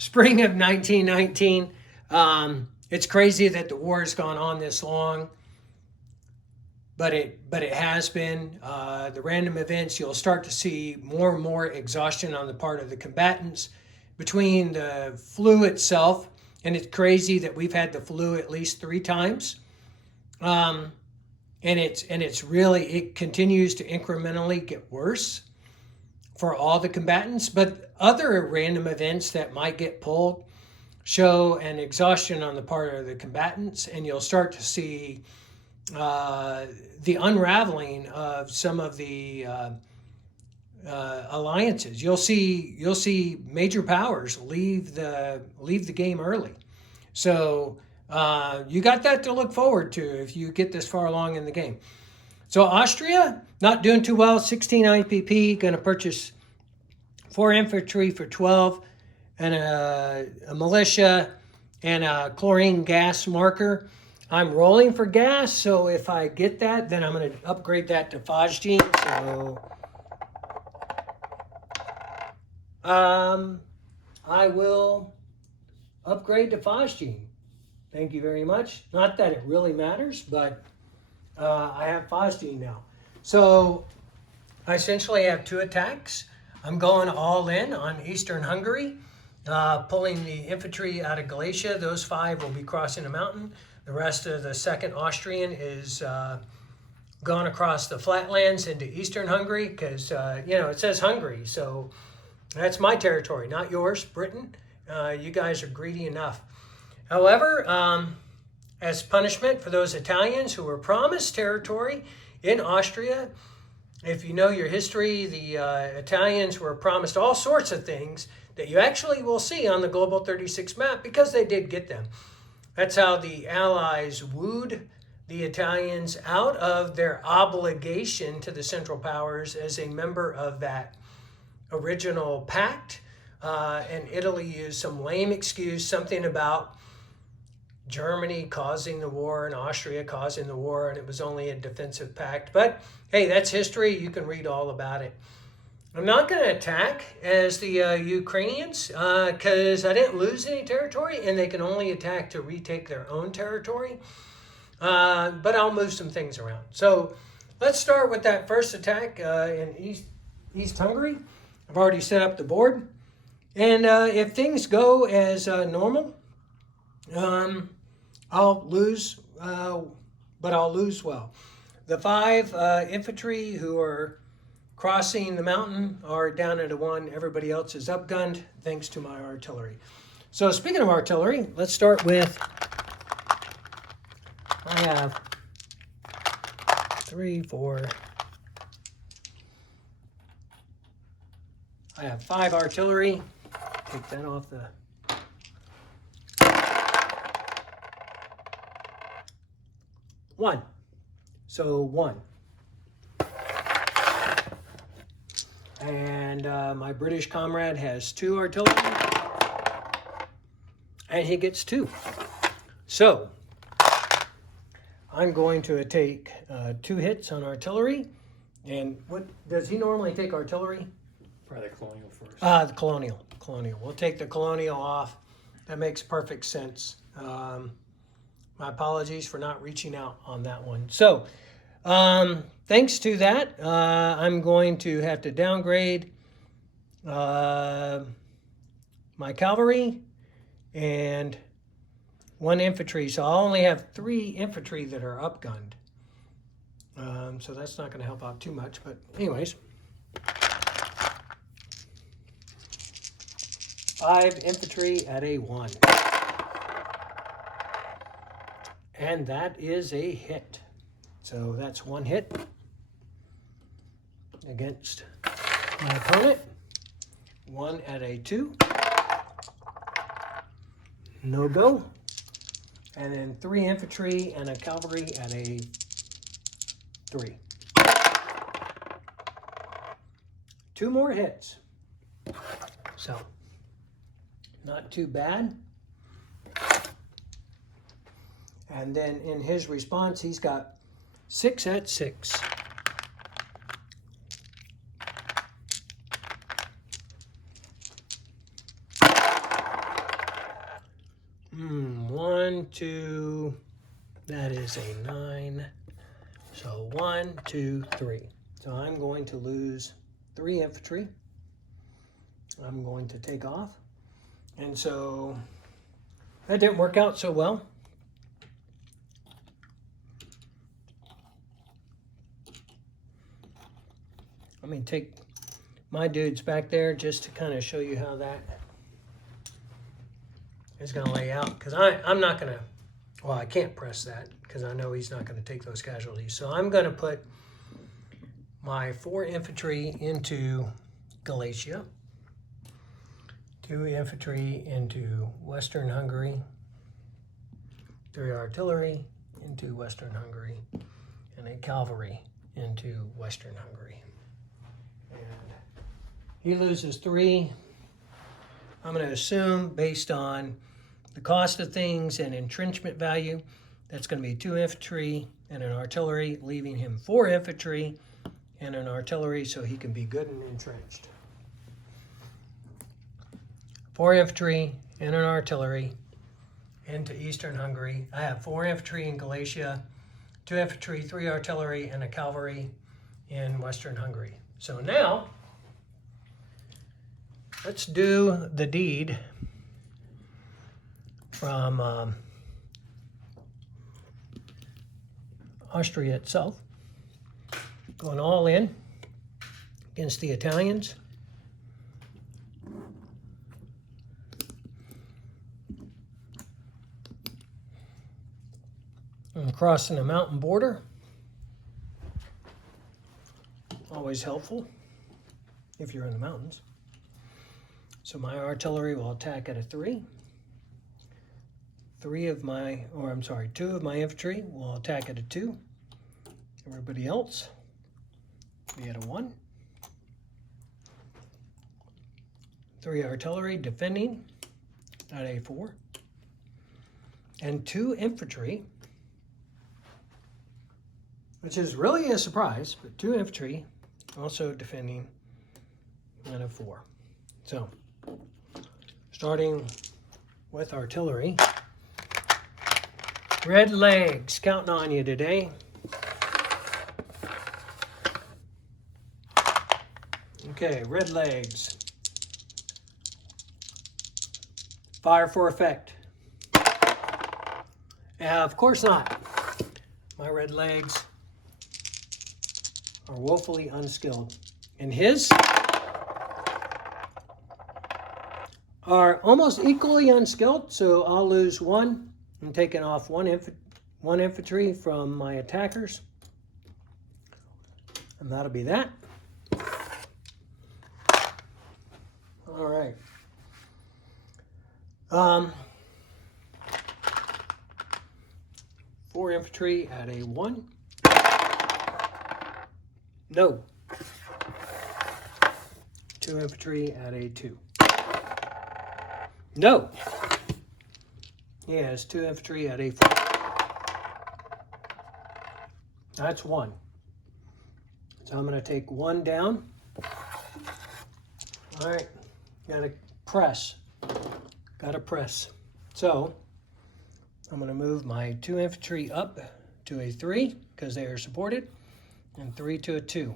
spring of 1919. It's crazy that the war has gone on this long, but it has been. The random events, you'll start to see more and more exhaustion on the part of the combatants between the flu itself, and it's crazy that we've had the flu at least 3 times. And it's really, it continues to incrementally get worse for all the combatants, but other random events that might get pulled show an exhaustion on the part of the combatants, and you'll start to see the unraveling of some of the alliances. You'll see major powers leave the game early. So you got that to look forward to if you get this far along in the game. So Austria, not doing too well, 16 IPP, going to purchase 4 infantry for 12, and a militia, and a chlorine gas marker. I'm rolling for gas, so if I get that, then I'm going to upgrade that to phosgene. So I will upgrade to phosgene. Thank you very much. Not that it really matters, but I have phosgene now. So I essentially have 2 attacks. I'm going all in on Eastern Hungary, pulling the infantry out of Galicia. Those 5 will be crossing the mountain. The rest of the 2nd Austrian is gone across the flatlands into Eastern Hungary because, it says Hungary. So that's my territory, not yours, Britain. You guys are greedy enough. However, as punishment for those Italians who were promised territory in Austria, if you know your history, the Italians were promised all sorts of things that you actually will see on the Global 36 map because they did get them. That's how the Allies wooed the Italians out of their obligation to the Central Powers as a member of that original pact. And Italy used some lame excuse, something about Germany causing the war and Austria causing the war, and it was only a defensive pact. But hey, that's history. You can read all about it. I'm not going to attack as the Ukrainians because I didn't lose any territory, and they can only attack to retake their own territory. But I'll move some things around. So let's start with that first attack in East Hungary. I've already set up the board. And if things go as normal, I'll lose, but I'll lose well. The 5 infantry who are crossing the mountain are down at a 1. Everybody else is upgunned thanks to my artillery. So speaking of artillery, let's start with, I have 3, 4, I have 5 artillery. Take that off the... One. So 1. And my British comrade has 2 artillery. And he gets 2. So I'm going to take 2 hits on artillery. And what does he normally take artillery? Probably the Colonial first. The Colonial. We'll take the Colonial off. That makes perfect sense. My apologies for not reaching out on that one. So, thanks to that, I'm going to have to downgrade my cavalry and 1 infantry. So I'll only have 3 infantry that are upgunned. So that's not going to help out too much. But anyways, 5 infantry at a 1. And that is a hit. So that's 1 hit against my opponent. 1 at a 2. No go. And then 3 infantry and a cavalry at a 3. 2 more hits. So, not too bad. And then in his response, he's got 6 at 6. that is a 9. So 1, 2, 3. So I'm going to lose 3 infantry. I'm going to take off. And so that didn't work out so well. Let me take my dudes back there just to kind of show you how that is going to lay out. Because I'm not going to, well, I can't press that because I know he's not going to take those casualties. So I'm going to put my 4 infantry into Galicia, 2 infantry into Western Hungary, 3 artillery into Western Hungary, and a cavalry into Western Hungary. And he loses 3. I'm going to assume, based on the cost of things and entrenchment value, that's going to be 2 infantry and an artillery, leaving him 4 infantry and an artillery so he can be good and entrenched. 4 infantry and an artillery into Eastern Hungary. I have 4 infantry in Galicia, 2 infantry, 3 artillery, and a cavalry in Western Hungary. So now, let's do the deed from Austria itself. Going all in against the Italians. I'm crossing the mountain border. Always helpful if you're in the mountains. So my artillery will attack at a 3. 2 of my infantry will attack at a 2. Everybody else be at a 1. 3 artillery defending at a 4. And 2 infantry, which is really a surprise, but 2 infantry also defending at a 4. So, starting with artillery. Red legs, counting on you today. Okay, red legs. Fire for effect. Of course not. My red legs are woefully unskilled. And his are almost equally unskilled, so I'll lose 1. I'm taking off one infantry from my attackers. And that'll be that. All right. 4 infantry at a 1. No. 2 infantry at a 2. No. He has 2 infantry at a 4. That's 1. So I'm going to take 1 down. All right. Got to press. Got to press. So I'm going to move my 2 infantry up to a 3 because they are supported, and 3 to a 2.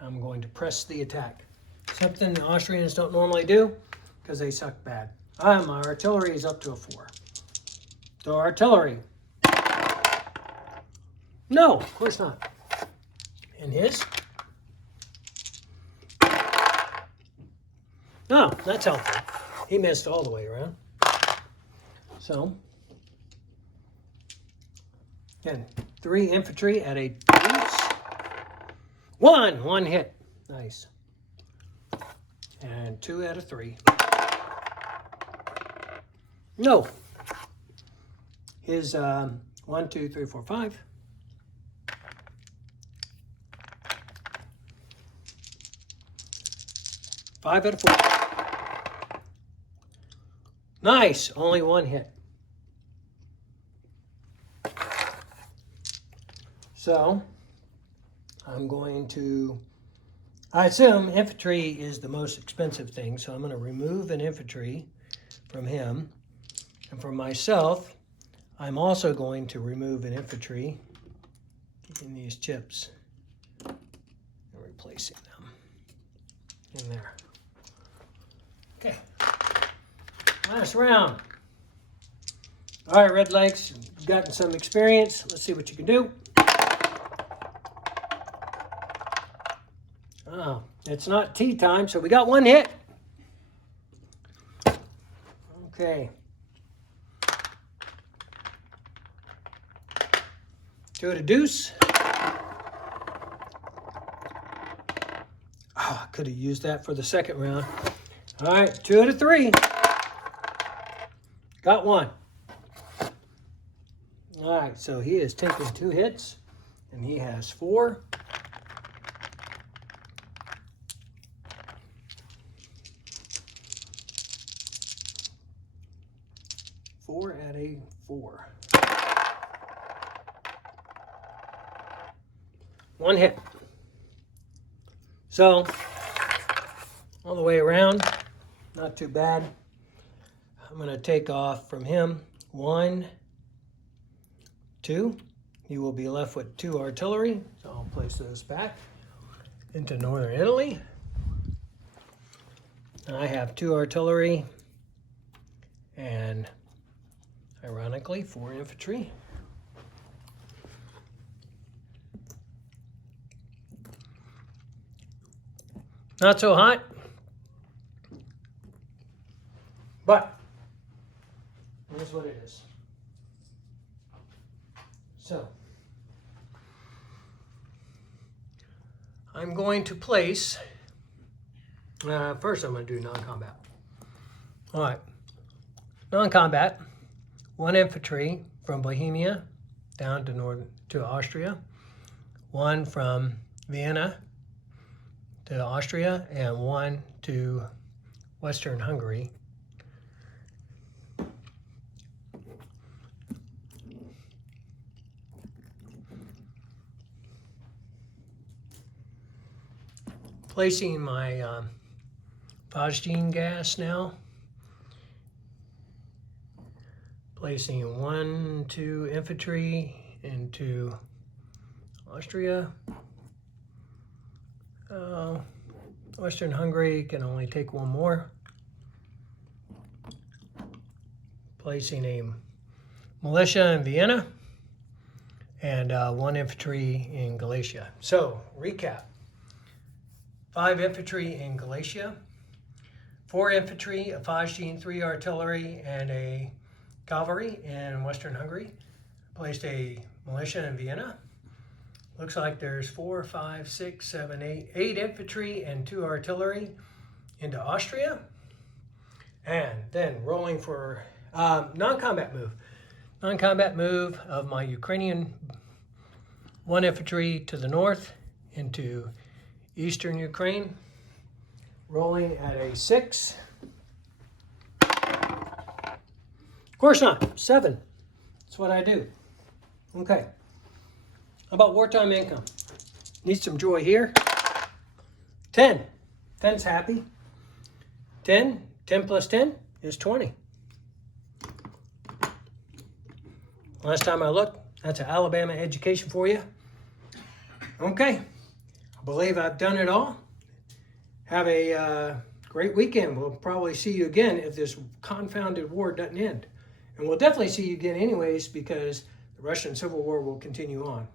I'm going to press the attack. Something the Austrians don't normally do because they suck bad. My artillery is up to a 4. So artillery. No, of course not. And his? No, that's helpful. He missed all the way around. So, again, 3 infantry at a deuce. 1 hit. Nice. And 2 at a 3. No. His 1, 2, 3, 4, 5. Five at a 4. Nice. Only 1 hit. So, I'm going to, I assume infantry is the most expensive thing, so I'm going to remove an infantry from him. And for myself, I'm also going to remove an infantry, keeping these chips and replacing them in there. Okay, last round. All right, Red Lakes, you've gotten some experience. Let's see what you can do. Oh, it's not tea time, so we got one hit. Okay. 2 of the deuce. Oh, I could have used that for the second round. All right, 2 of the 3. Got one. All right, so he is taking 2 hits, and he has 4. Four at a 4. 1 hit. So, all the way around, not too bad. I'm going to take off from him 1, 2. He will be left with 2 artillery. So I'll place those back into northern Italy. I have 2 artillery and, ironically, 4 infantry. Not so hot, but it is what it is. So, I'm going to place, first I'm going to do non-combat. All right, non-combat, 1 infantry from Bohemia down to Austria, 1 from Vienna to Austria, and 1 to Western Hungary. Placing my phosgene gas now. Placing 1, 2 infantry into Austria. Western Hungary can only take 1 more. Placing a militia in Vienna and 1 infantry in Galicia. So, recap. 5 infantry in Galicia, 4 infantry, a phosgene, 3 artillery, and a cavalry in Western Hungary. Placed a militia in Vienna. Looks like there's 4, 5, 6, 7, 8 infantry and 2 artillery into Austria. And then rolling for non-combat move. Non-combat move of my Ukrainian 1 infantry to the north into eastern Ukraine. Rolling at a 6. Of course not, 7. That's what I do. Okay. How about wartime income? Need some joy here. 10. 10's happy. 10 plus 10 is 20. Last time I looked, that's an Alabama education for you. Okay. I believe I've done it all. Have a great weekend. We'll probably see you again if this confounded war doesn't end. And we'll definitely see you again anyways because the Russian Civil War will continue on.